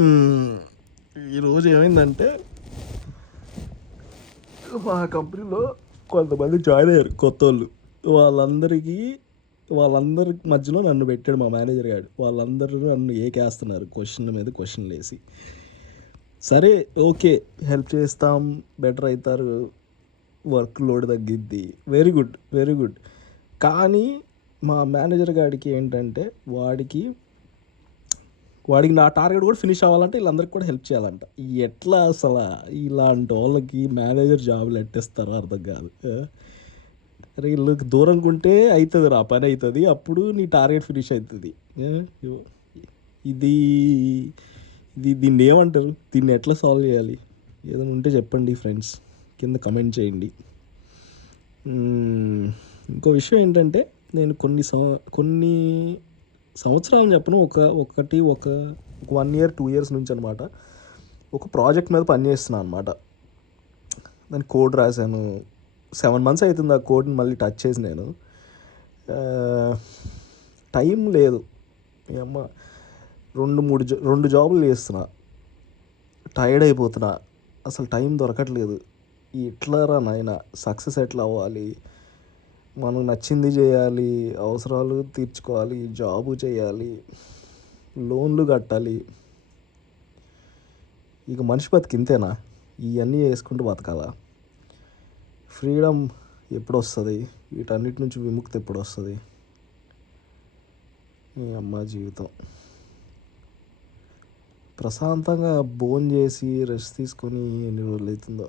మ్మ్. ఈరోజు ఏమైందంటే మా కంపెనీలో కొంతమంది జాయిన్ అయ్యారు కొత్త వాళ్ళు. వాళ్ళందరికీ వాళ్ళందరి మధ్యలో నన్ను పెట్టాడు మా మేనేజర్ గారు. వాళ్ళందరూ నన్ను ఏకేస్తున్నారు క్వశ్చన్ మీద క్వశ్చన్లు వేసి. సరే, ఓకే, హెల్ప్ చేస్తాం, బెటర్ అవుతారు, వర్క్ లోడ్ తగ్గిద్ది, వెరీ గుడ్ వెరీ గుడ్. కానీ మా మేనేజర్ గారికి ఏంటంటే వాడికి వాడికి నా టార్గెట్ కూడా ఫినిష్ అవ్వాలంటే వీళ్ళందరికీ కూడా హెల్ప్ చేయాలంట. ఎట్లా అసలు ఇలాంటి వాళ్ళకి మేనేజర్ జాబులు ఎట్టేస్తారో అర్థం కాదు. అరే వీళ్ళకి దూరంగా ఉంటే అవుతుంది, రా పని అవుతుంది, అప్పుడు నీ టార్గెట్ ఫినిష్ అవుతుంది. ఇది దీన్ని ఏమంటారు? దీన్ని ఎట్లా సాల్వ్ చేయాలి? ఏదైనా ఉంటే చెప్పండి ఫ్రెండ్స్, కింద కమెంట్ చేయండి. ఇంకో విషయం ఏంటంటే నేను కొన్ని సంవత్సరాలు చెప్పను, ఒక 1 year 2 years నుంచి అనమాట ఒక ప్రాజెక్ట్ మీద పనిచేస్తున్నాను అనమాట. దాని కోడ్ రాశాను. 7 months అవుతుంది ఆ కోడ్ని మళ్ళీ టచ్ చేసి నేను. టైం లేదు. అమ్మ, 2 జాబులు చేస్తున్నా, టైర్డ్ అయిపోతున్నా, అసలు టైం దొరకట్లేదు. ఎట్లారా నాయన, సక్సెస్ ఎట్లా అవ్వాలి? మనం నచ్చింది చేయాలి, అవసరాలు తీర్చుకోవాలి, జాబు చేయాలి, లోన్లు కట్టాలి. ఇక మనిషి బతికింతేనా? ఇవన్నీ వేసుకుంటూ బతకాలా? ఫ్రీడమ్ ఎప్పుడు వస్తుంది? వీటన్నిటి నుంచి విముక్తి ఎప్పుడు వస్తుంది? మీ అమ్మ జీవితం ప్రశాంతంగా చేసి రెస్ట్ తీసుకొని ఎన్ని రోజులు అవుతుందో.